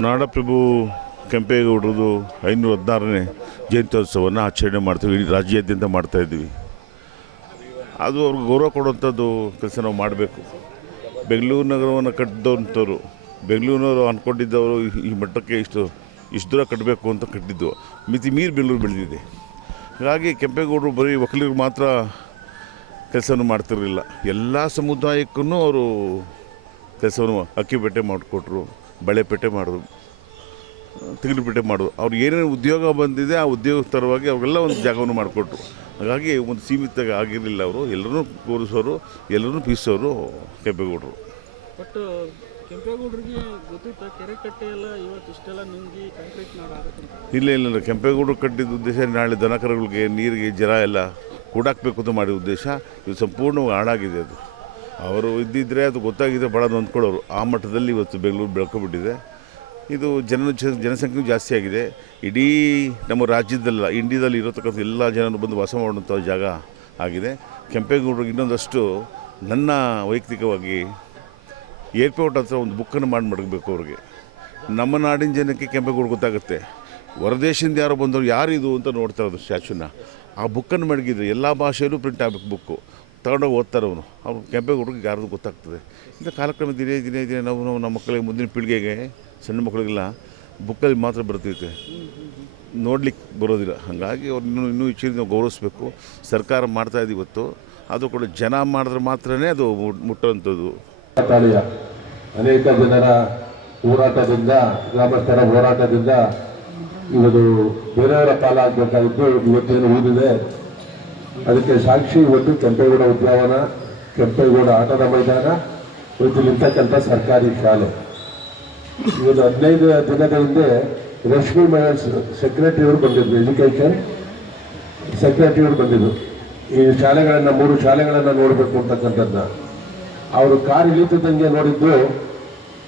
ನಾಡಪ್ರಭು ಕೆಂಪೇಗೌಡರದು ಐನೂರ ಹದಿನಾರನೇ ಜಯಂತ್ಯೋತ್ಸವವನ್ನು ಆಚರಣೆ ಮಾಡ್ತೀವಿ. ಇಡೀ ರಾಜ್ಯಾದ್ಯಂತ ಮಾಡ್ತಾ ಇದ್ದೀವಿ. ಅದು ಅವ್ರಿಗೆ ಗೌರವ ಕೊಡುವಂಥದ್ದು ಕೆಲಸ ನಾವು ಮಾಡಬೇಕು. ಬೆಂಗಳೂರು ನಗರವನ್ನು ಕಟ್ಟಿದಂಥವ್ರು, ಬೆಂಗಳೂರಿನವರು ಅಂದ್ಕೊಂಡಿದ್ದವರು ಈ- ಮಟ್ಟಕ್ಕೆ ಇಷ್ಟು ಇಷ್ಟು ದೂರ ಕಟ್ಟಬೇಕು ಅಂತ ಕಟ್ಟಿದ್ದು. ಮಿತಿ ಮೀರಿ ಬೆಂಗಳೂರು ಬೆಳೆದಿದೆ. ಹಾಗಾಗಿ ಕೆಂಪೇಗೌಡರು ಬರೀ ಒಕ್ಕಲಿಗರು ಮಾತ್ರ ಕೆಲಸವನ್ನು ಮಾಡ್ತಿರಲಿಲ್ಲ. ಎಲ್ಲ ಸಮುದಾಯಕ್ಕೂ ಅವರು ಕೆಲಸವನ್ನು ಅಕ್ಕಿಪೇಟೆ ಮಾಡಿಕೊಟ್ರು. ಬಳೆಪೇಟೆ ಮಾಡೋದು ತಿಂಗಳಪೇಟೆ ಮಾಡೋದು. ಅವ್ರಿಗೆ ಏನೇನು ಉದ್ಯೋಗ ಬಂದಿದೆ ಆ ಉದ್ಯೋಗ ತರವಾಗಿ ಅವ್ರಿಗೆಲ್ಲ ಒಂದು ಜಾಗವನ್ನು ಮಾಡಿಕೊಟ್ರು. ಹಾಗಾಗಿ ಒಂದು ಸೀಮಿತ ಆಗಿರಲಿಲ್ಲ ಅವರು. ಎಲ್ಲರೂ ಕೂರಿಸೋರು ಎಲ್ಲರೂ ಪೀಸೋರು ಕೆಂಪೇಗೌಡರು. ಬಟ್ ಕೆಂಪೇಗೌಡರಿಗೆ ಗೊತ್ತಿತ್ತ ಕೆರೆ ಕಟ್ಟೆ ಎಲ್ಲ ಇವತ್ತು ಇಷ್ಟೆಲ್ಲ ನುಂಗಿ ಕಾಂಕ್ರೀಟ್ ಇಲ್ಲ ಇಲ್ಲ. ಕೆಂಪೇಗೌಡರು ಕಟ್ಟಿದ ಉದ್ದೇಶ ನಾಳೆ ದನಕರುಗಳಿಗೆ ನೀರಿಗೆ ಜರ ಎಲ್ಲ ಕೂಡಾಕ್ಬೇಕು ಅಂತ ಮಾಡಿದ ಉದ್ದೇಶ. ಇದು ಸಂಪೂರ್ಣವಾಗಿ ಹಾಳಾಗಿದೆ ಅದು. ಅವರು ಇದ್ದಿದ್ದರೆ ಅದು ಗೊತ್ತಾಗಿದೆ ಭಾಳ ನೊಂದ್ಕೊಳ್ಳೋರು. ಆ ಮಟ್ಟದಲ್ಲಿ ಇವತ್ತು ಬೆಂಗಳೂರು ಬೆಳ್ಕೊಬಿಟ್ಟಿದೆ. ಇದು ಜನ ಜನಸಂಖ್ಯೆ ಜಾಸ್ತಿ ಆಗಿದೆ. ಇಡೀ ನಮ್ಮ ರಾಜ್ಯದಲ್ಲ ಇಂಡಿಯಾದಲ್ಲಿ ಇರತಕ್ಕಂಥ ಎಲ್ಲ ಜನರು ಬಂದು ವಾಸ ಮಾಡುವಂಥ ಜಾಗ ಆಗಿದೆ. ಕೆಂಪೇಗೌಡರಿಗೆ ಇನ್ನೊಂದಷ್ಟು ನನ್ನ ವೈಯಕ್ತಿಕವಾಗಿ ಏರ್ಪೋರ್ಟ್ ಹತ್ರ ಒಂದು ಬುಕ್ಕನ್ನು ಮಾಡಿ ಮಡಗಬೇಕು ಅವ್ರಿಗೆ. ನಮ್ಮ ನಾಡಿನ ಜನಕ್ಕೆ ಕೆಂಪೇಗೌಡ ಗೊತ್ತಾಗುತ್ತೆ. ಹೊರದೇಶದಿಂದ ಯಾರು ಬಂದವರು ಯಾರಿದು ಅಂತ ನೋಡ್ತಾರೆ ಅದು ಸ್ಟ್ಯಾಚುನ. ಆ ಬುಕ್ಕನ್ನು ಮಡಗಿದ್ರೆ ಎಲ್ಲ ಭಾಷೆಯಲ್ಲೂ ಪ್ರಿಂಟ್ ಆಗಬೇಕು ಬುಕ್ಕು. ತಗೊಂಡೋಗಿ ಓದ್ತಾರೆ ಅವನು. ಅವ್ರು ಹುಡುಗಿ ಯಾರ್ದು ಗೊತ್ತಾಗ್ತದೆ. ಇಂಥ ಕಾಲಕ್ರಮ ದಿನೇ ದಿನೇ ದಿನೇ ನಾವು ನಾವು ನಮ್ಮ ಮಕ್ಕಳಿಗೆ ಮುಂದಿನ ಪೀಳಿಗೆಗೆ ಸಣ್ಣ ಮಕ್ಕಳಿಗೆಲ್ಲ ಬುಕ್ಕಲ್ಲಿ ಮಾತ್ರ ಬರ್ತೈತೆ ನೋಡ್ಲಿಕ್ಕೆ ಬರೋದಿಲ್ಲ. ಹಾಗಾಗಿ ಅವ್ರು ಇನ್ನೂ ಇನ್ನೂ ಹೆಚ್ಚಿನ ನಾವು ಗೌರವಿಸ್ಬೇಕು. ಸರ್ಕಾರ ಮಾಡ್ತಾ ಇದೆ ಇವತ್ತು. ಅದು ಕೂಡ ಜನ ಮಾಡಿದ್ರೆ ಮಾತ್ರನೇ ಅದು ಮುಟ್- ಮುಟ್ಟುವಂಥದ್ದು. ಅನೇಕ ಜನರ ಹೋರಾಟದಿಂದ, ಗ್ರಾಮಸ್ಥರ ಹೋರಾಟದಿಂದ ಇವತ್ತು ಬೇರೆಯವರ ಪಾಲಾಗಬೇಕಾಗಿತ್ತು ಇವತ್ತೇನು ಊದಿದೆ ಅದಕ್ಕೆ ಸಾಕ್ಷಿ ಒಂದು ಕೆಂಪೇಗೌಡ ಉದ್ಯಾವನ, ಕೆಂಪೇಗೌಡ ಆಟದ ಮೈದಾನ ಇದು ನಿಂತಕ್ಕಂಥ ಸರ್ಕಾರಿ ಶಾಲೆ. ಇವತ್ತು ಹದಿನೈದು ದಿನದ ಹಿಂದೆ ರಶ್ಮಿ ಮಹೇಶ್ ಸೆಕ್ರೆಟರಿಯವರು ಬಂದಿದ್ದರು ಎಜುಕೇಷನ್ ಸೆಕ್ರೆಟರಿಯವರು ಬಂದಿದ್ದರು ಈ ಶಾಲೆಗಳನ್ನು, ಮೂರು ಶಾಲೆಗಳನ್ನು ನೋಡಬೇಕು ಅಂತಕ್ಕಂಥದ್ದನ್ನ ಅವರು ಕಾರ್ ಇಳಿತದಂಗೆ ನೋಡಿದ್ದು,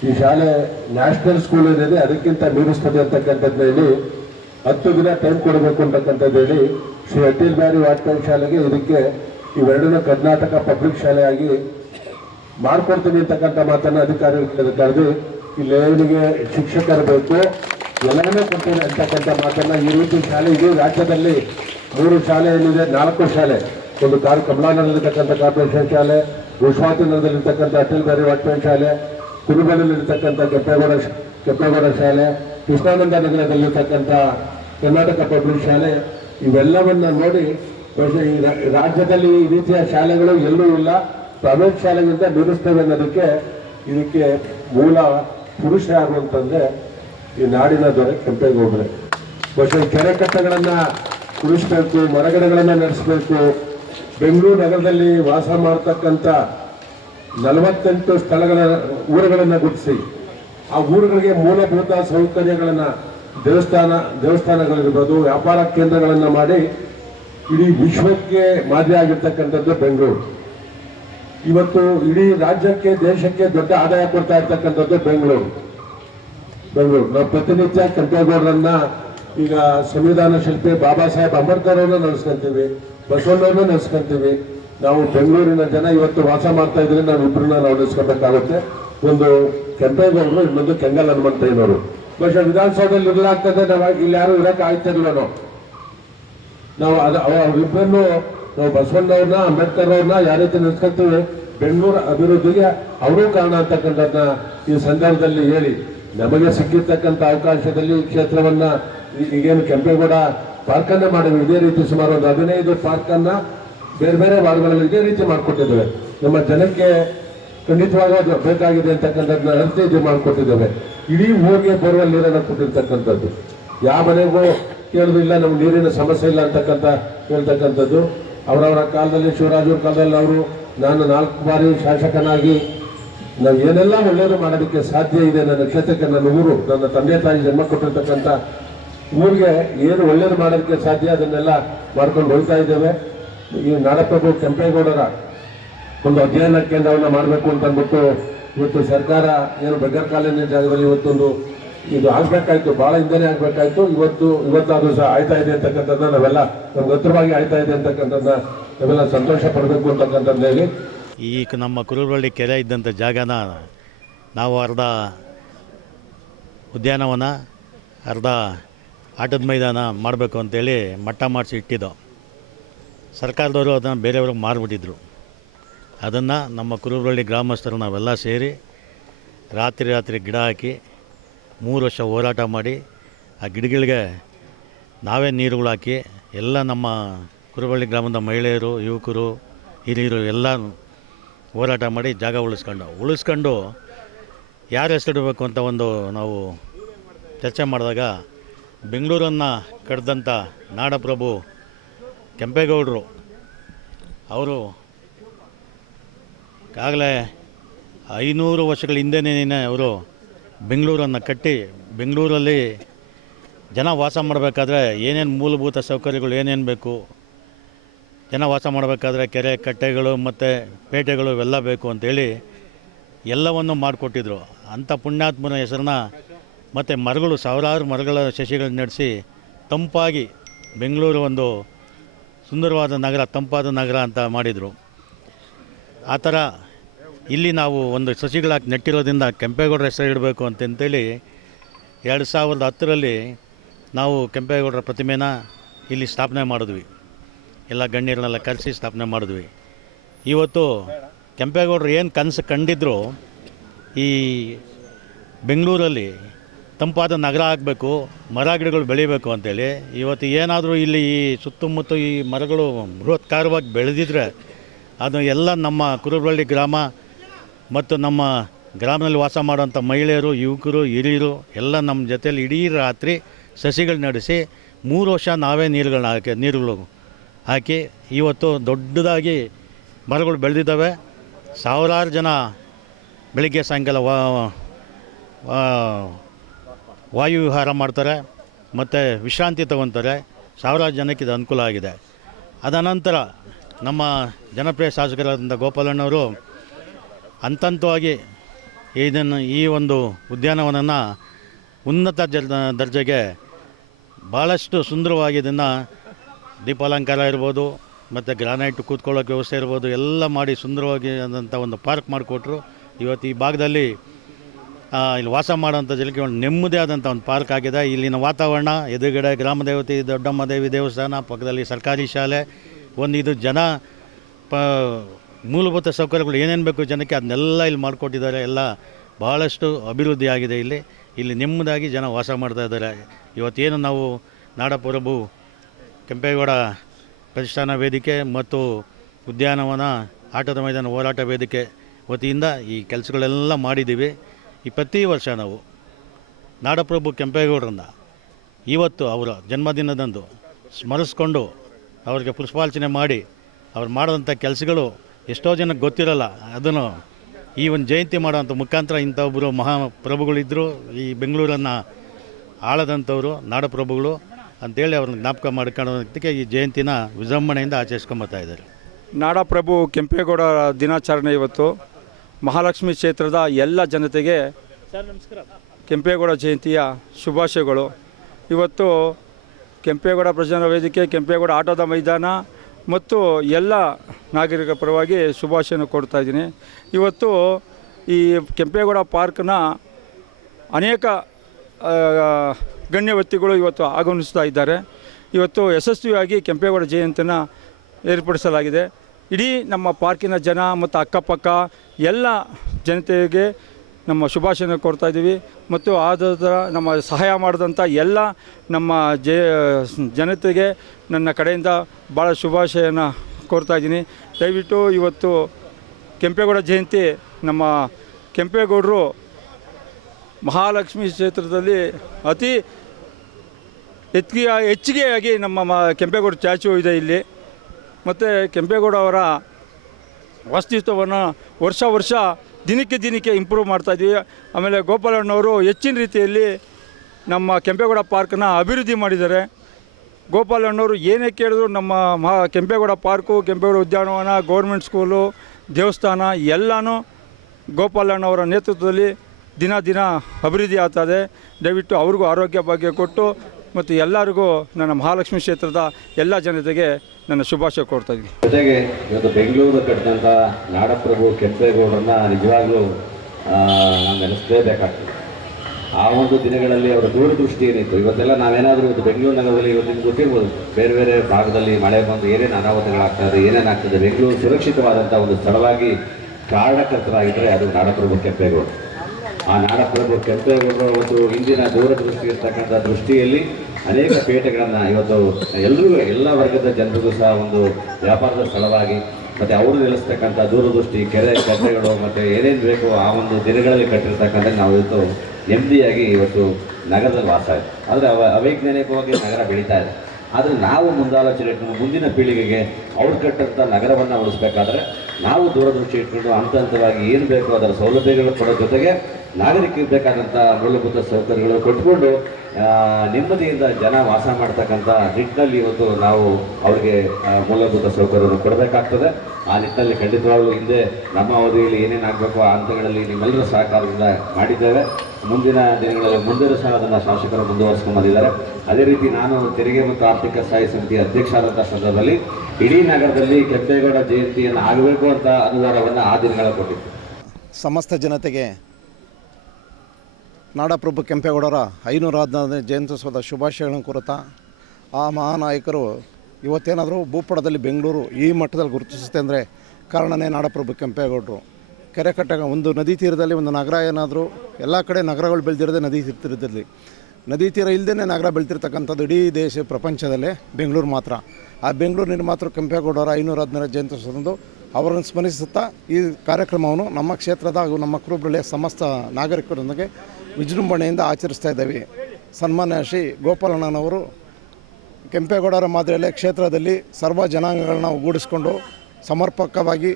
ಈ ಶಾಲೆ ನ್ಯಾಷನಲ್ ಸ್ಕೂಲ್ ಏನಿದೆ, ಅದಕ್ಕಿಂತ ಮೀರಿಸ್ತದೆ ಅಂತಕ್ಕಂಥದ್ದು ಹೇಳಿ, ಹತ್ತು ದಿನ ಟೈಮ್ ಕೊಡಬೇಕು ಅಂತಕ್ಕಂಥದ್ದು ಹೇಳಿ ಶ್ರೀ ಅಟೀಲ್ ಬ್ಯಾರಿ ವಾಜಪೇಯಿ ಶಾಲೆಗೆ ಇದಕ್ಕೆ ಇವೆರಡನ್ನೂ ಕರ್ನಾಟಕ ಪಬ್ಲಿಕ್ ಶಾಲೆಯಾಗಿ ಮಾಡ್ಕೊಡ್ತೀನಿ ಅಂತಕ್ಕಂಥ ಮಾತನ್ನು ಅಧಿಕಾರಿಗಳಿಗೆ ಕರೆದು ಇವನಿಗೆ ಶಿಕ್ಷಕರು ಬೇಕು ಎಲ್ಲವನ್ನೂ ಕೊಡ್ತೀನಿ ಅಂತಕ್ಕಂಥ ಮಾತನ್ನು ಈ ರೀತಿ ಶಾಲೆ ಇಡೀ ರಾಜ್ಯದಲ್ಲಿ ಮೂರು ಶಾಲೆ ಏನಿದೆ ನಾಲ್ಕು ಶಾಲೆ. ಒಂದು ಕಾರ್ ಕಮಲಾನಗರದಲ್ಲಿರ್ತಕ್ಕಂಥ ಕಾರ್ಪೊರೇಷನ್ ಶಾಲೆ ವಿಶ್ವಾತಿನಗರದಲ್ಲಿರ್ತಕ್ಕಂಥ ಅಟಲ್ ಬಿಹಾರಿ ವಾಜಪೇಯಿ ಶಾಲೆ, ಕುರುಬನಲ್ಲಿರ್ತಕ್ಕಂಥ ಕೆಂಪೇಗೌಡ ಶ- ಕೆಂಪೇಗೌಡ ಶಾಲೆ, ಕೃಷ್ಣಾನಂದ ನಗರದಲ್ಲಿರ್ತಕ್ಕಂಥ ಕರ್ನಾಟಕ ಪಬ್ಲಿಕ್ ಶಾಲೆ ಇವೆಲ್ಲವನ್ನ ನೋಡಿ ಬಹುಶಃ ಈ ರಾಜ್ಯದಲ್ಲಿ ಈ ರೀತಿಯ ಶಾಲೆಗಳು ಎಲ್ಲೂ ಇಲ್ಲ. ಪ್ರೈವೇಟ್ ಶಾಲೆಗಳಿಂದ ನಿಲ್ಲಿಸ್ತೇವೆ ಅನ್ನೋದಕ್ಕೆ ಇದಕ್ಕೆ ಮೂಲ ಪುರುಷ ಯಾರು ಅಂತಂದ್ರೆ ಈ ನಾಡಿನ ದೊರೆ ಕೆಂಪೇಗೌಡರೆ. ಬಹುಶಃ ಕೆರೆ ಕಟ್ಟೆಗಳನ್ನ ಉಳಿಸ್ಬೇಕು ಮರಗಿಡಗಳನ್ನ ನಡೆಸಬೇಕು. ಬೆಂಗಳೂರು ನಗರದಲ್ಲಿ ವಾಸ ಮಾಡ್ತಕ್ಕಂಥ ನಲವತ್ತೆಂಟು ಸ್ಥಳಗಳ ಊರುಗಳನ್ನ ಗುರುತಿಸಿ. ಆ ಊರುಗಳಿಗೆ ಮೂಲಭೂತ ಸೌಕರ್ಯಗಳನ್ನ ದೇವಸ್ಥಾನ, ದೇವಸ್ಥಾನಗಳಿರ್ಬೋದು, ವ್ಯಾಪಾರ ಕೇಂದ್ರಗಳನ್ನ ಮಾಡಿ ಇಡೀ ವಿಶ್ವಕ್ಕೆ ಮಾದರಿ ಆಗಿರ್ತಕ್ಕಂಥದ್ದು ಬೆಂಗಳೂರು. ಇವತ್ತು ಇಡೀ ರಾಜ್ಯಕ್ಕೆ, ದೇಶಕ್ಕೆ ದೊಡ್ಡ ಆದಾಯ ಕೊಡ್ತಾ ಇರ್ತಕ್ಕಂಥದ್ದು ಬೆಂಗಳೂರು. ಬೆಂಗಳೂರು. ನಾವು ಪ್ರತಿನಿತ್ಯ ಕೆಂಪೇಗೌಡರನ್ನ ಈಗ ಸಂವಿಧಾನ ಶಿಲ್ಪಿ ಬಾಬಾ ಸಾಹೇಬ್ ಅಂಬೇಡ್ಕರ್ ಅವ್ರನ್ನ ನಡೆಸ್ಕೊಂತೀವಿ, ಬಸವಣ್ಣವ್ರನ್ನ ನಡೆಸ್ಕೊಂತೀವಿ. ನಾವು ಬೆಂಗಳೂರಿನ ಜನ ಇವತ್ತು ವಾಸ ಮಾಡ್ತಾ ಇದ್ರೆ ನಾವು ಇಬ್ಬರನ್ನ ನಾವು ನಡೆಸ್ಕೋಬೇಕಾಗುತ್ತೆ. ಒಂದು ಕೆಂಪೇಗೌಡರು ಇನ್ನೊಂದು ಕೆಂಗಲ್ ಹನುಮಂತಯ್ಯನವರು. ಬಹುಶಃ ವಿಧಾನಸೌಧದಲ್ಲಿ ಇರಲಾಗ್ತದೆ, ನಾವು ಇಲ್ಲಿ ಯಾರು ಇರಕ್ಕೆ ಆಯ್ತಿರ್ಲಿಲ್ಲ ನಾವು. ನಾವು ಅದ ಅವರಿಬ್ಬರನ್ನು ನಾವು ಬಸವಣ್ಣವ್ರನ್ನ ಅಂಬೇಡ್ಕರ್ ಅವ್ರನ್ನ ಯಾವ ರೀತಿ ಬೆಂಗಳೂರು ಅಭಿವೃದ್ಧಿಗೆ ಅವರೂ ಕಾರಣ ಅಂತಕ್ಕಂಥದ್ದನ್ನ ಈ ಸಂದರ್ಭದಲ್ಲಿ ಹೇಳಿ, ನಮಗೆ ಸಿಕ್ಕಿರ್ತಕ್ಕಂಥ ಅವಕಾಶದಲ್ಲಿ ಈ ಕ್ಷೇತ್ರವನ್ನ ಈಗೇನು ಕೆಂಪೇಗೌಡ ಪಾರ್ಕ್ ಅನ್ನ ಮಾಡಿದ್ವಿ ಇದೇ ರೀತಿ ಸುಮಾರು ಒಂದು ಹದಿನೈದು ಪಾರ್ಕ್ ಅನ್ನ ಬೇರೆ ಬೇರೆ ವಾರ್ಡ್ಗಳಲ್ಲಿ ಇದೇ ರೀತಿ ಮಾಡಿಕೊಟ್ಟಿದ್ದೇವೆ ನಮ್ಮ ಜನಕ್ಕೆ ಖಂಡಿತವಾಗ ಅದು ಬೇಕಾಗಿದೆ ಅಂತಕ್ಕಂಥದ್ದನ್ನ ಇದು ಮಾಡಿಕೊಟ್ಟಿದ್ದೇವೆ. ಇಡೀ ಊರಿಗೆ ಬೋರ್ವೆಲ್ ನೀರನ್ನು ಕೊಟ್ಟಿರ್ತಕ್ಕಂಥದ್ದು ಯಾವ ಮನೆಗೂ ಇಲ್ಲ, ನಮ್ಗೆ ನೀರಿನ ಸಮಸ್ಯೆ ಇಲ್ಲ ಅಂತಕ್ಕಂಥ ಹೇಳ್ತಕ್ಕಂಥದ್ದು. ಅವರವರ ಕಾಲದಲ್ಲಿ ಶಿವರಾಜವ್ರ ಕಾಲದಲ್ಲಿ ಅವರು, ನಾನು ನಾಲ್ಕು ಬಾರಿ ಶಾಸಕನಾಗಿ, ನಾವು ಏನೆಲ್ಲ ಒಳ್ಳೆಯದು ಮಾಡೋದಕ್ಕೆ ಸಾಧ್ಯ ಇದೆ ನನ್ನ ಕ್ಷೇತ್ರಕ್ಕೆ ನನ್ನ ಊರು, ನನ್ನ ತಂದೆ ತಾಯಿ ಜನ್ಮ ಕೊಟ್ಟಿರ್ತಕ್ಕಂಥ ಊರಿಗೆ ಏನು ಒಳ್ಳೇದು ಮಾಡೋದಕ್ಕೆ ಸಾಧ್ಯ ಅದನ್ನೆಲ್ಲ ಮಾಡ್ಕೊಂಡು ಹೋಗ್ತಾ ಇದ್ದೇವೆ. ಈ ನಾಡಪ್ರಭು ಕೆಂಪೇಗೌಡರ ಒಂದು ಅಧ್ಯಯನ ಕೇಂದ್ರವನ್ನು ಮಾಡಬೇಕು ಅಂತ ಅಂದ್ಬಿಟ್ಟು ಇವತ್ತು ಸರ್ಕಾರ ಏನು ಬೆಗರ್ ಕಾಲೇಜಿನ ಜಾಗದಲ್ಲಿ ಇವತ್ತೊಂದು ಇದು ಆಗ್ಬೇಕಾಯ್ತು ಬಹಳ ಹಿಂದೆನೆ ಆಗ್ಬೇಕಾಯ್ತು. ಇವತ್ತು ಇವತ್ತು ಅದು ಸಹ ಆಯ್ತಾ ಇದೆ ಅಂತಕ್ಕಂಥದ್ದನ್ನ ನಾವೆಲ್ಲ ನಮ್ಗೆ ಹತ್ರವಾಗಿ ಆಯ್ತಾ ಇದೆ ಅಂತಕ್ಕಂಥದ್ದನ್ನ ನಾವೆಲ್ಲ ಸಂತೋಷ ಪಡಬೇಕು ಅಂತಕ್ಕಂಥದ್ದು ಹೇಳಿ. ಈ ನಮ್ಮ ಕುರುಬಳ್ಳಿ ಕೆರೆ ಇದ್ದಂಥ ಜಾಗನ ನಾವು ಅರ್ಧ ಉದ್ಯಾನವನ, ಅರ್ಧ ಆಟದ ಮೈದಾನ ಮಾಡಬೇಕು ಅಂತೇಳಿ ಮಟ್ಟ ಮಾಡಿಸಿ ಇಟ್ಟಿದ್ದೋ. ಸರ್ಕಾರದವರು ಅದನ್ನು ಬೇರೆಯವ್ರಿಗೆ ಮಾರಿಬಿಟ್ಟಿದ್ರು. ಅದನ್ನು ನಮ್ಮ ಕುರುಬಳ್ಳಿ ಗ್ರಾಮಸ್ಥರು ನಾವೆಲ್ಲ ಸೇರಿ ರಾತ್ರಿ ರಾತ್ರಿ ಗಿಡ ಹಾಕಿ ಮೂರು ವರ್ಷ ಹೋರಾಟ ಮಾಡಿ ಆ ಗಿಡಗಳಿಗೆ ನಾವೇ ನೀರುಗಳು ಹಾಕಿ ಎಲ್ಲ ನಮ್ಮ ಕುರುಬಳ್ಳಿ ಗ್ರಾಮದ ಮಹಿಳೆಯರು, ಯುವಕರು, ಹಿರಿಯರು ಎಲ್ಲ ಹೋರಾಟ ಮಾಡಿ ಜಾಗ ಉಳಿಸ್ಕೊಂಡು ಉಳಿಸ್ಕೊಂಡು ಯಾರು ಹೆಸರಿಡಬೇಕು ಅಂತ ಒಂದು ನಾವು ಚರ್ಚೆ ಮಾಡಿದಾಗ ಬೆಂಗಳೂರನ್ನು ಕಡ್ದಂಥ ನಾಡಪ್ರಭು ಕೆಂಪೇಗೌಡರು, ಅವರು ಆಗಲೇ ಐನೂರು ವರ್ಷಗಳ ಹಿಂದೆನೇ ಅವರು ಬೆಂಗಳೂರನ್ನು ಕಟ್ಟಿ ಬೆಂಗಳೂರಲ್ಲಿ ಜನ ವಾಸ ಮಾಡಬೇಕಾದ್ರೆ ಏನೇನು ಮೂಲಭೂತ ಸೌಕರ್ಯಗಳು ಏನೇನು ಬೇಕು, ಜನ ವಾಸ ಮಾಡಬೇಕಾದ್ರೆ ಕೆರೆ, ಕಟ್ಟೆಗಳು ಮತ್ತು ಪೇಟೆಗಳು ಇವೆಲ್ಲ ಬೇಕು ಅಂತೇಳಿ ಎಲ್ಲವನ್ನು ಮಾಡಿಕೊಟ್ಟಿದ್ರು. ಅಂಥ ಪುಣ್ಯಾತ್ಮನ ಹೆಸರನ್ನ ಮತ್ತು ಮರಗಳು, ಸಾವಿರಾರು ಮರಗಳ ಸಸಿಗಳನ್ನ ನಡೆಸಿ ತಂಪಾಗಿ ಬೆಂಗಳೂರು ಒಂದು ಸುಂದರವಾದ ನಗರ, ತಂಪಾದ ನಗರ ಅಂತ ಮಾಡಿದರು. ಆ ಥರ ಇಲ್ಲಿ ನಾವು ಒಂದು ಸಸಿಗಳಾಗಿ ನೆಟ್ಟಿರೋದ್ರಿಂದ ಕೆಂಪೇಗೌಡರ ಹೆಸರು ಇಡಬೇಕು ಅಂತಂತೇಳಿ ಎರಡು ಸಾವಿರದ ಹತ್ತರಲ್ಲಿ ನಾವು ಕೆಂಪೇಗೌಡರ ಪ್ರತಿಮೆನ ಇಲ್ಲಿ ಸ್ಥಾಪನೆ ಮಾಡಿದ್ವಿ. ಎಲ್ಲ ಗಣ್ಯರನ್ನೆಲ್ಲ ಕರೆಸಿ ಸ್ಥಾಪನೆ ಮಾಡಿದ್ವಿ. ಇವತ್ತು ಕೆಂಪೇಗೌಡರು ಏನು ಕನಸು ಕಂಡಿದ್ರು ಈ ಬೆಂಗಳೂರಲ್ಲಿ ತಂಪಾದ ನಗರ ಆಗಬೇಕು, ಮರ ಗಿಡಗಳು ಬೆಳೀಬೇಕು ಅಂತೇಳಿ, ಇವತ್ತು ಏನಾದರೂ ಇಲ್ಲಿ ಈ ಸುತ್ತಮುತ್ತ ಈ ಮರಗಳು ಬೃಹತ್ಕಾರವಾಗಿ ಬೆಳೆದಿದ್ರೆ ಅದು ಎಲ್ಲ ನಮ್ಮ ಕುರುಬಳ್ಳಿ ಗ್ರಾಮ ಮತ್ತು ನಮ್ಮ ಗ್ರಾಮದಲ್ಲಿ ವಾಸ ಮಾಡುವಂಥ ಮಹಿಳೆಯರು, ಯುವಕರು, ಹಿರಿಯರು ಎಲ್ಲ ನಮ್ಮ ಜೊತೆಯಲ್ಲಿ ಇಡೀ ರಾತ್ರಿ ಸಸಿಗಳು ನಡೆಸಿ ಮೂರು ವರ್ಷ ನಾವೇ ನೀರುಗಳನ್ನ ಹಾಕಿ, ನೀರುಗಳು ಹಾಕಿ ಇವತ್ತು ದೊಡ್ಡದಾಗಿ ಮರಗಳು ಬೆಳೆದಿದ್ದಾವೆ. ಸಾವಿರಾರು ಜನ ಬೆಳಿಗ್ಗೆ ಸಾಯಂಕಾಲ ವಾ ವಾಯು ವಿಹಾರ ಮಾಡ್ತಾರೆ ಮತ್ತು ವಿಶ್ರಾಂತಿ ತಗೊತಾರೆ ಸಾವಿರಾರು ಜನಕ್ಕೆ ಇದು ಅನುಕೂಲ ಆಗಿದೆ. ಅದನಂತರ ನಮ್ಮ ಜನಪ್ರಿಯ ಶಾಸಕರಾದಂಥ ಗೋಪಾಲಣ್ಣವರು ಹಂತಂತವಾಗಿ ಇದನ್ನು ಈ ಒಂದು ಉದ್ಯಾನವನನ ಉನ್ನತ ಜ ದರ್ಜೆಗೆ ಭಾಳಷ್ಟು ಸುಂದರವಾಗಿ ಇದನ್ನು ದೀಪಾಲಂಕಾರ ಇರ್ಬೋದು, ಮತ್ತು ಗ್ರಾನೈಟ್ ಕೂತ್ಕೊಳ್ಳೋಕೆ ವ್ಯವಸ್ಥೆ ಇರ್ಬೋದು, ಎಲ್ಲ ಮಾಡಿ ಸುಂದರವಾಗಿ ಆದಂಥ ಒಂದು ಪಾರ್ಕ್ ಮಾಡಿಕೊಟ್ರು. ಇವತ್ತು ಈ ಭಾಗದಲ್ಲಿ ಇಲ್ಲಿ ವಾಸ ಮಾಡೋಂಥ ಜನಕ್ಕೆ ಒಂದು ನೆಮ್ಮದಿ ಆದಂಥ ಒಂದು ಪಾರ್ಕ್ ಆಗಿದೆ. ಇಲ್ಲಿನ ವಾತಾವರಣ, ಎದುರುಗಡೆ ಗ್ರಾಮ ದೇವತೆ ದೊಡ್ಡಮ್ಮ ದೇವಿ ದೇವಸ್ಥಾನ, ಪಕ್ಕದಲ್ಲಿ ಸರ್ಕಾರಿ ಶಾಲೆ ಒಂದು ಇದು ಜನ ಪ, ಮೂಲಭೂತ ಸೌಕರ್ಯಗಳು ಏನೇನು ಬೇಕು ಜನಕ್ಕೆ ಅದನ್ನೆಲ್ಲ ಇಲ್ಲಿ ಮಾಡಿಕೊಟ್ಟಿದ್ದಾರೆ. ಎಲ್ಲ ಭಾಳಷ್ಟು ಅಭಿವೃದ್ಧಿ ಆಗಿದೆ ಇಲ್ಲಿ. ಇಲ್ಲಿ ನೆಮ್ಮದಾಗಿ ಜನ ವಾಸ ಮಾಡ್ತಾ ಇದ್ದಾರೆ. ಇವತ್ತೇನು ನಾವು ನಾಡಪ್ರಭು ಕೆಂಪೇಗೌಡ ಪ್ರತಿಷ್ಠಾನ ವೇದಿಕೆ ಮತ್ತು ಉದ್ಯಾನವನ ಆಟದ ಮೈದಾನ ಹೋರಾಟ ವೇದಿಕೆ ವತಿಯಿಂದ ಈ ಕೆಲಸಗಳೆಲ್ಲ ಮಾಡಿದ್ದೀವಿ. ಈ ಪ್ರತಿ ವರ್ಷ ನಾವು ನಾಡಪ್ರಭು ಕೆಂಪೇಗೌಡರನ್ನ ಇವತ್ತು ಅವರ ಜನ್ಮದಿನದಂದು ಸ್ಮರಿಸ್ಕೊಂಡು ಅವರಿಗೆ ಪುಷ್ಪಾರ್ಚನೆ ಮಾಡಿ ಅವ್ರು ಮಾಡಿದಂಥ ಕೆಲಸಗಳು ಎಷ್ಟೋ ಜನಕ್ಕೆ ಗೊತ್ತಿರಲ್ಲ. ಅದನ್ನು ಈ ಒಂದು ಜಯಂತಿ ಮಾಡೋವಂಥ ಮುಖಾಂತರ ಇಂಥ ಒಬ್ಬರು ಮಹಾಪ್ರಭುಗಳಿದ್ದರು ಈ ಬೆಂಗಳೂರನ್ನು ಆಳದಂಥವ್ರು ನಾಡಪ್ರಭುಗಳು ಅಂತೇಳಿ ಅವ್ರನ್ನ ಜ್ಞಾಪಕ ಮಾಡ್ಕೊಳ್ಳೋದಕ್ಕೆ ಈ ಜಯಂತಿನ ವಿಜೃಂಭಣೆಯಿಂದ ಆಚರಿಸ್ಕೊಂಬರ್ತಾ ಇದ್ದಾರೆ. ನಾಡಪ್ರಭು ಕೆಂಪೇಗೌಡ ದಿನಾಚರಣೆ ಇವತ್ತು. ಮಹಾಲಕ್ಷ್ಮಿ ಕ್ಷೇತ್ರದ ಎಲ್ಲ ಜನತೆಗೆ ಸರ್ ನಮಸ್ಕಾರ. ಕೆಂಪೇಗೌಡ ಜಯಂತಿಯ ಶುಭಾಶಯಗಳು. ಇವತ್ತು ಕೆಂಪೇಗೌಡ ಪ್ರಜಾ ವೇದಿಕೆ ಕೆಂಪೇಗೌಡ ಆಟದ ಮೈದಾನ ಮತ್ತು ಎಲ್ಲ ನಾಗರಿಕರ ಪರವಾಗಿ ಶುಭಾಶಯನ ಕೊಡ್ತಾ ಇದ್ದೀನಿ. ಇವತ್ತು ಈ ಕೆಂಪೇಗೌಡ ಪಾರ್ಕ್ನ ಅನೇಕ ಗಣ್ಯ ವ್ಯಕ್ತಿಗಳು ಇವತ್ತು ಆಗಮಿಸ್ತಾ ಇದ್ದಾರೆ. ಇವತ್ತು ಯಶಸ್ವಿಯಾಗಿ ಕೆಂಪೇಗೌಡ ಜಯಂತಿನ ಏರ್ಪಡಿಸಲಾಗಿದೆ. ಇಡೀ ನಮ್ಮ ಪಾರ್ಕಿನ ಜನ ಮತ್ತು ಅಕ್ಕಪಕ್ಕ ಎಲ್ಲ ಜನತೆಗೆ ನಮ್ಮ ಶುಭಾಶಯ ಕೊಡ್ತಾ ಇದ್ದೀವಿ. ಮತ್ತು ಆದರ ನಮ್ಮ ಸಹಾಯ ಮಾಡಿದಂಥ ಎಲ್ಲ ನಮ್ಮ ಜಯ ಜನತೆಗೆ ನನ್ನ ಕಡೆಯಿಂದ ಭಾಳ ಶುಭಾಶಯನ ಕೋರ್ತಾ ಇದ್ದೀನಿ. ದಯವಿಟ್ಟು ಇವತ್ತು ಕೆಂಪೇಗೌಡ ಜಯಂತಿ ನಮ್ಮ ಕೆಂಪೇಗೌಡರು ಮಹಾಲಕ್ಷ್ಮಿ ಕ್ಷೇತ್ರದಲ್ಲಿ ಅತಿ ಹೆಚ್ಚಿಗೆ ಹೆಚ್ಚಿಗೆಯಾಗಿ ನಮ್ಮ ಮ, ಕೆಂಪೇಗೌಡ ಚಾಚು ಇದೆ ಇಲ್ಲಿ. ಮತ್ತು ಕೆಂಪೇಗೌಡ ಅವರ ವಾಸ್ತುತ್ವವನ್ನು ವರ್ಷ ವರ್ಷ ದಿನಕ್ಕೆ ದಿನಕ್ಕೆ ಇಂಪ್ರೂವ್ ಮಾಡ್ತಾಯಿದ್ದೀವಿ ಆಮೇಲೆ ಗೋಪಾಲಣ್ಣವರು ಹೆಚ್ಚಿನ ರೀತಿಯಲ್ಲಿ ನಮ್ಮ ಕೆಂಪೇಗೌಡ ಪಾರ್ಕನ್ನ ಅಭಿವೃದ್ಧಿ ಮಾಡಿದ್ದಾರೆ. ಗೋಪಾಲಣ್ಣವರು ಏನೇ ಕೇಳಿದ್ರು ನಮ್ಮ ಮಹಾ ಕೆಂಪೇಗೌಡ ಪಾರ್ಕು, ಕೆಂಪೇಗೌಡ ಉದ್ಯಾನವನ, ಗೌರ್ಮೆಂಟ್ ಸ್ಕೂಲು, ದೇವಸ್ಥಾನ ಎಲ್ಲನೂ ಗೋಪಾಲಣ್ಣವರ ನೇತೃತ್ವದಲ್ಲಿ ದಿನ ದಿನ ಅಭಿವೃದ್ಧಿ ಆಗ್ತದೆ ದಯವಿಟ್ಟು ಅವ್ರಿಗೂ ಆರೋಗ್ಯ ಭಾಗ್ಯ ಕೊಟ್ಟು ಮತ್ತು ಎಲ್ಲರಿಗೂ ನನ್ನ ಮಹಾಲಕ್ಷ್ಮಿ ಕ್ಷೇತ್ರದ ಎಲ್ಲ ಜನತೆಗೆ ನನ್ನ ಶುಭಾಶಯ ಕೋರ್ತಾ ಇದ್ದೀನಿ. ಜೊತೆಗೆ ಇವತ್ತು ಬೆಂಗಳೂರು ಕಟ್ಟಿದಂಥ ನಾಡಪ್ರಭು ಕೆಂಪೇಗೌಡರನ್ನ ನಿಜವಾಗ್ಲೂ ನಾವು ನೆನೆಸಲೇಬೇಕಾಗ್ತದೆ. ಆ ಒಂದು ದಿನಗಳಲ್ಲಿ ಅವರ ದೂರದೃಷ್ಟಿ ಏನಿತ್ತು? ಇವತ್ತೆಲ್ಲ ನಾವೇನಾದರೂ ಇವತ್ತು ಬೆಂಗಳೂರು ನಗರದಲ್ಲಿ ಇವತ್ತಿನ ಗೊತ್ತಿರ್ಬೋದು. ಬೇರೆ ಬೇರೆ ಭಾಗದಲ್ಲಿ ಮಳೆ ಬಂದು ಏನೇನು ಅನಾಹುತಗಳಾಗ್ತದೆ ಏನೇನಾಗ್ತದೆ ಬೆಂಗಳೂರು ಸುರಕ್ಷಿತವಾದಂಥ ಒಂದು ಸ್ಥಳವಾಗಿ ಕಾರಣಕರ್ತರಾಗಿದ್ದರೆ ಅದು ನಾಡಪ್ರಭು ಕೆಂಪೇಗೌಡರು ಆ ನಾಡಪ್ರಭು ಕೆಂಪೇಗೌಡರ ಒಂದು ಇಂದಿನ ದೂರದೃಷ್ಟಿ ಇರ್ತಕ್ಕಂಥ ದೃಷ್ಟಿಯಲ್ಲಿ ಅನೇಕ ಪೇಟೆಗಳನ್ನು ಇವತ್ತು ಎಲ್ಲರಿಗೂ ಎಲ್ಲ ವರ್ಗದ ಜನರಿಗೂ ಸಹ ಒಂದು ವ್ಯಾಪಾರದ ಸ್ಥಳವಾಗಿ, ಮತ್ತು ಅವರು ನೆಲೆಸ್ತಕ್ಕಂಥ ದೂರದೃಷ್ಟಿ, ಕೆರೆ ಕಟ್ಟೆಗಳು, ಮತ್ತು ಏನೇನು ಬೇಕೋ ಆ ಒಂದು ದಿನಗಳಲ್ಲಿ ಕಟ್ಟಿರ್ತಕ್ಕಂಥ ನಾವು ಇವತ್ತು ನೆಮ್ಮದಿಯಾಗಿ ಇವತ್ತು ನಗರದಲ್ಲಿ ವಾಸ ಇದೆ ಆದರೆ ಅವ, ಅವೈಜ್ಞಾನಿಕವಾಗಿ ನಗರ ಬೆಳೀತಾ ಇದೆ. ಆದರೆ ನಾವು ಮುಂದಾಲೋಚನೆ ಇಟ್ಕೊಂಡು ಮುಂದಿನ ಪೀಳಿಗೆಗೆ ಅವ್ರು ಕಟ್ಟಂಥ ನಗರವನ್ನು ಉಳಿಸ್ಬೇಕಾದ್ರೆ ನಾವು ದೂರದೃಷ್ಟಿ ಇಟ್ಕೊಂಡು ಹಂತ ಹಂತವಾಗಿ ಏನು ಬೇಕೋ ಅದರ ಸೌಲಭ್ಯಗಳು ಕೊಡೋ ಜೊತೆಗೆ ನಾಗರಿಕರಿಗೆ ಬೇಕಾದಂಥ ಮೂಲಭೂತ ಸೌಕರ್ಯಗಳು ಕೊಟ್ಕೊಂಡು ಆ, ನೆಮ್ಮದಿಯಿಂದ ಜನ ವಾಸ ಮಾಡ್ತಕ್ಕಂಥ ನಿಟ್ಟಿನಲ್ಲಿ ಇವತ್ತು ನಾವು ಅವರಿಗೆ ಮೂಲಭೂತ ಸೌಕರ್ಯವನ್ನು ಕೊಡಬೇಕಾಗ್ತದೆ. ಆ ನಿಟ್ಟಿನಲ್ಲಿ ಖಂಡಿತವಾಗಲೂ ಹಿಂದೆ ನಮ್ಮ ಅವಧಿಯಲ್ಲಿ ಏನೇನಾಗಬೇಕು ಆ ಹಂತಗಳಲ್ಲಿ ನಿಮ್ಮೆಲ್ಲರ ಸಹಕಾರದಿಂದ ಮಾಡಿದ್ದೇವೆ. ಮುಂದಿನ ದಿನಗಳಲ್ಲಿ ಮುಂದಿನ ಸಹ ಅದನ್ನು ಶಾಸಕರು ಮುಂದುವರಿಸ್ಕೊಂಡು ಬಂದಿದ್ದಾರೆ ಅದೇ ರೀತಿ ನಾನು ತೆರಿಗೆ ಮತ್ತು ಆರ್ಥಿಕ ಸಹಾಯ ಸಮಿತಿ ಅಧ್ಯಕ್ಷ ಆದಂಥ ಸಂದರ್ಭದಲ್ಲಿ ಇಡೀ ನಗರದಲ್ಲಿ ಕೆಂಪೇಗೌಡ ಜಯಂತಿಯನ್ನು ಆಗಬೇಕು ಅಂತ ಅನುದಾನವನ್ನು ಆ ದಿನಗಳ ಕೊಟ್ಟಿದ್ದೆ. ಸಮಸ್ತ ಜನತೆಗೆ ನಾಡಪ್ರಭು ಕೆಂಪೇಗೌಡರ ಐನೂರ ಹದಿನಾರನೇ ಜಯಂತ್ಯುತ್ಸವದ ಶುಭಾಶಯಗಳನ್ನು ಕೋರುತ್ತಾ ಆ ಮಹಾನಾಯಕರು ಇವತ್ತೇನಾದರೂ ಭೂಪಟದಲ್ಲಿ ಬೆಂಗಳೂರು ಈ ಮಟ್ಟದಲ್ಲಿ ಗುರುತಿಸುತ್ತೆ ಅಂದರೆ ಕಾರಣನೇ ನಾಡಪ್ರಭು ಕೆಂಪೇಗೌಡರು. ಕೆರೆ ಕಟ್ಟ ಒಂದು ನದಿ ತೀರದಲ್ಲಿ ಒಂದು ನಗರ ಏನಾದರೂ ಎಲ್ಲ ಕಡೆ ನಗರಗಳು ಬೆಳೆದಿರೋದೇ ನದಿ ತೀರದಲ್ಲಿ. ನದಿ ತೀರ ಇಲ್ಲದೇ ನಗರ ಬೆಳೆದಿರ್ತಕ್ಕಂಥದ್ದು ಇಡೀ ದೇಶ ಪ್ರಪಂಚದಲ್ಲೇ ಬೆಂಗಳೂರು ಮಾತ್ರ. ಆ ಬೆಂಗಳೂರು ಮಾತ್ರ ಕೆಂಪೇಗೌಡರ ಐನೂರ ಹದಿನಾರು ಜಯಂತ್ಯುತ್ಸವದಂದು ಅವರನ್ನು ಸ್ಮರಿಸುತ್ತಾ ಈ ಕಾರ್ಯಕ್ರಮವನ್ನು ನಮ್ಮ ಕ್ಷೇತ್ರದ ಹಾಗೂ ನಮ್ಮ ಕುರುಬಳ್ಳಿಯ ಸಮಸ್ತ ನಾಗರಿಕರೊಂದಿಗೆ ವಿಜೃಂಭಣೆಯಿಂದ ಆಚರಿಸ್ತಾ ಇದ್ದೇವೆ. ಸನ್ಮಾನ್ಯ ಶ್ರೀ ಗೋಪಾಲಣ್ಣನವರು ಕೆಂಪೇಗೌಡರ ಮಾದರಿಯಲ್ಲೇ ಕ್ಷೇತ್ರದಲ್ಲಿ ಸರ್ವ ಜನಾಂಗಗಳನ್ನ ಒಗ್ಗೂಡಿಸಿಕೊಂಡು ಸಮರ್ಪಕವಾಗಿ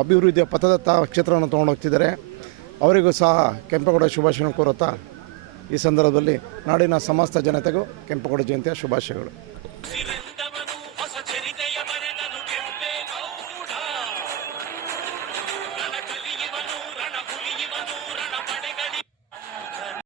ಅಭಿವೃದ್ಧಿಯ ಪಥದತ್ತ ಕ್ಷೇತ್ರವನ್ನು ತೊಗೊಂಡು ಹೋಗ್ತಿದ್ದಾರೆ. ಅವರಿಗೂ ಸಹ ಕೆಂಪೇಗೌಡ ಶುಭಾಶಯ ಕೋರುತ್ತಾ ಈ ಸಂದರ್ಭದಲ್ಲಿ ನಾಡಿನ ಸಮಸ್ತ ಜನತೆಗೂ ಕೆಂಪೇಗೌಡ ಜಯಂತಿಯ ಶುಭಾಶಯಗಳು.